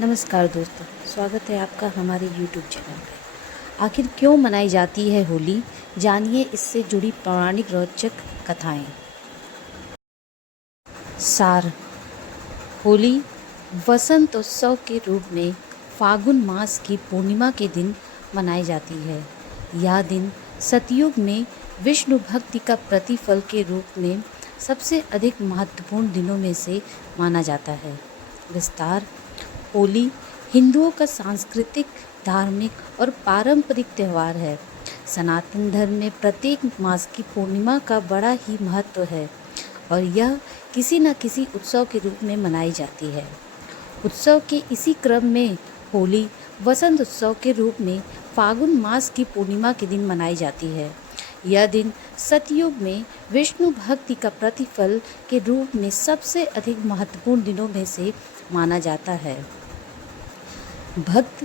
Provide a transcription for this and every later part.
नमस्कार दोस्तों, स्वागत है आपका हमारे YouTube चैनल पे। आखिर क्यों मनाई जाती है होली, जानिए इससे जुड़ी पौराणिक रोचक कथाएं। सार होली वसंत उत्सव के रूप में फागुन मास की पूर्णिमा के दिन मनाई जाती है। यह दिन सतयुग में विष्णु भक्ति का प्रतिफल के रूप में सबसे अधिक महत्वपूर्ण दिनों में से माना जाता है। विस्तार होली हिंदुओं का सांस्कृतिक, धार्मिक और पारंपरिक त्यौहार है। सनातन धर्म में प्रत्येक मास की पूर्णिमा का बड़ा ही महत्व है और यह किसी न किसी उत्सव के रूप में मनाई जाती है। उत्सव के इसी क्रम में होली वसंत उत्सव के रूप में फागुन मास की पूर्णिमा के दिन मनाई जाती है। यह दिन सतयुग में विष्णु भक्ति का प्रतिफल के रूप में सबसे अधिक महत्वपूर्ण दिनों में से माना जाता है। भक्त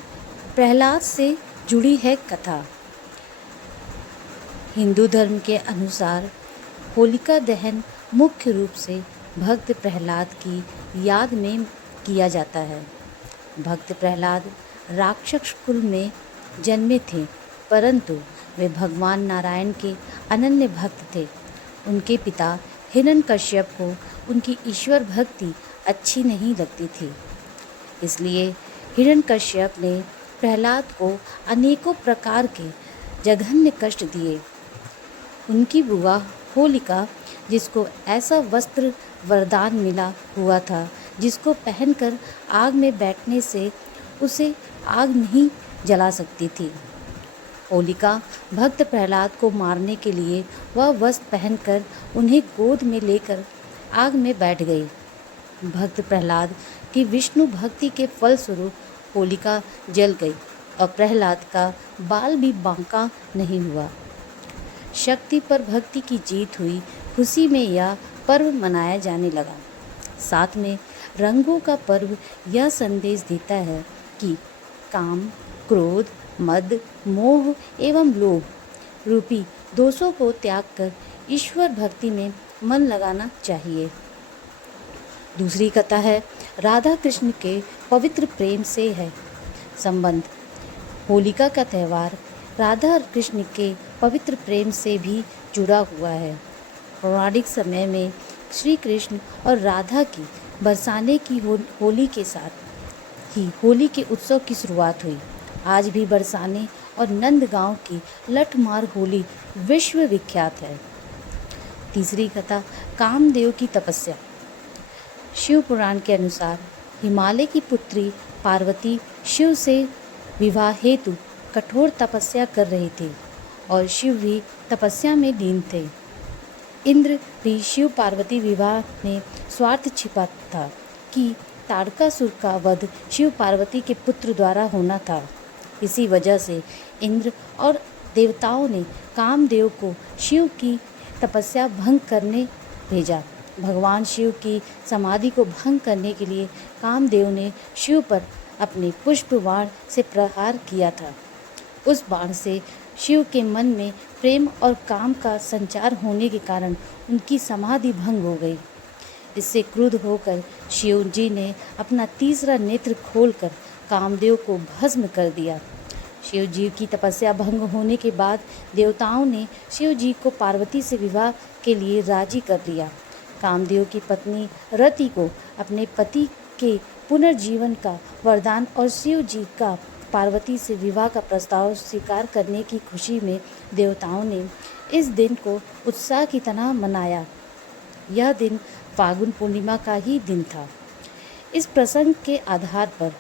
प्रहलाद से जुड़ी है कथा। हिंदू धर्म के अनुसार होलिका दहन मुख्य रूप से भक्त प्रहलाद की याद में किया जाता है। भक्त प्रहलाद राक्षस कुल में जन्मे थे, परंतु वे भगवान नारायण के अनन्य भक्त थे। उनके पिता हिरण्यकश्यप को उनकी ईश्वर भक्ति अच्छी नहीं लगती थी, इसलिए हिरण्यकश्यप ने प्रहलाद को अनेकों प्रकार के जघन्य कष्ट दिए। उनकी बुआ होलिका, जिसको ऐसा वस्त्र वरदान मिला हुआ था जिसको पहनकर आग में बैठने से उसे आग नहीं जला सकती थी। होलिका भक्त प्रहलाद को मारने के लिए वह वस्त्र पहनकर उन्हें गोद में लेकर आग में बैठ गई। भक्त प्रहलाद की विष्णु भक्ति के फलस्वरूप होलिका जल गई और प्रहलाद का बाल भी बांका नहीं हुआ। शक्ति पर भक्ति की जीत हुई खुशी में यह पर्व मनाया जाने लगा। साथ में रंगों का पर्व यह संदेश देता है कि काम, क्रोध, मद, मोह एवं लोभ रूपी दोषों को त्याग कर ईश्वर भक्ति में मन लगाना चाहिए। दूसरी कथा है राधा कृष्ण के पवित्र प्रेम से है संबंध। होलिका का त्यौहार राधा और कृष्ण के पवित्र प्रेम से भी जुड़ा हुआ है। पौराणिक समय में श्री कृष्ण और राधा की बरसाने की होली के साथ ही होली के उत्सव की शुरुआत हुई। आज भी बरसाने और नंदगांव की लठमार होली विश्व विख्यात है। तीसरी कथा कामदेव की तपस्या। शिव पुराण के अनुसार हिमालय की पुत्री पार्वती शिव से विवाह हेतु कठोर तपस्या कर रही थी और शिव भी तपस्या में लीन थे। इंद्र भी शिव पार्वती विवाह में स्वार्थ छिपा था कि ताड़कासुर का वध शिव पार्वती के पुत्र द्वारा होना था। इसी वजह से इंद्र और देवताओं ने कामदेव को शिव की तपस्या भंग करने भेजा। भगवान शिव की समाधि को भंग करने के लिए कामदेव ने शिव पर अपने पुष्प बाण से प्रहार किया था। उस बाण से शिव के मन में प्रेम और काम का संचार होने के कारण उनकी समाधि भंग हो गई। इससे क्रुद्ध होकर शिव जी ने अपना तीसरा नेत्र खोलकर कामदेव को भस्म कर दिया। शिव जी की तपस्या भंग होने के बाद देवताओं ने शिव जी को पार्वती से विवाह के लिए राजी कर लिया। कामदेव की पत्नी रति को अपने पति के पुनर्जीवन का वरदान और शिव जी का पार्वती से विवाह का प्रस्ताव स्वीकार करने की खुशी में देवताओं ने इस दिन को उत्साह की तरह मनाया। यह दिन फागुन पूर्णिमा का ही दिन था। इस प्रसंग के आधार पर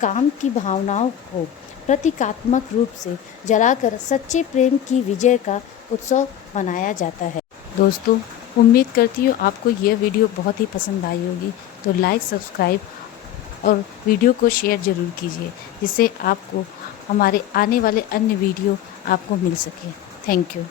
काम की भावनाओं को प्रतीकात्मक रूप से जलाकर सच्चे प्रेम की विजय का उत्सव मनाया जाता है। दोस्तों, उम्मीद करती हूँ आपको यह वीडियो बहुत ही पसंद आई होगी, तो लाइक, सब्सक्राइब और वीडियो को शेयर ज़रूर कीजिए, जिससे आपको हमारे आने वाले अन्य वीडियो आपको मिल सके। Thank you.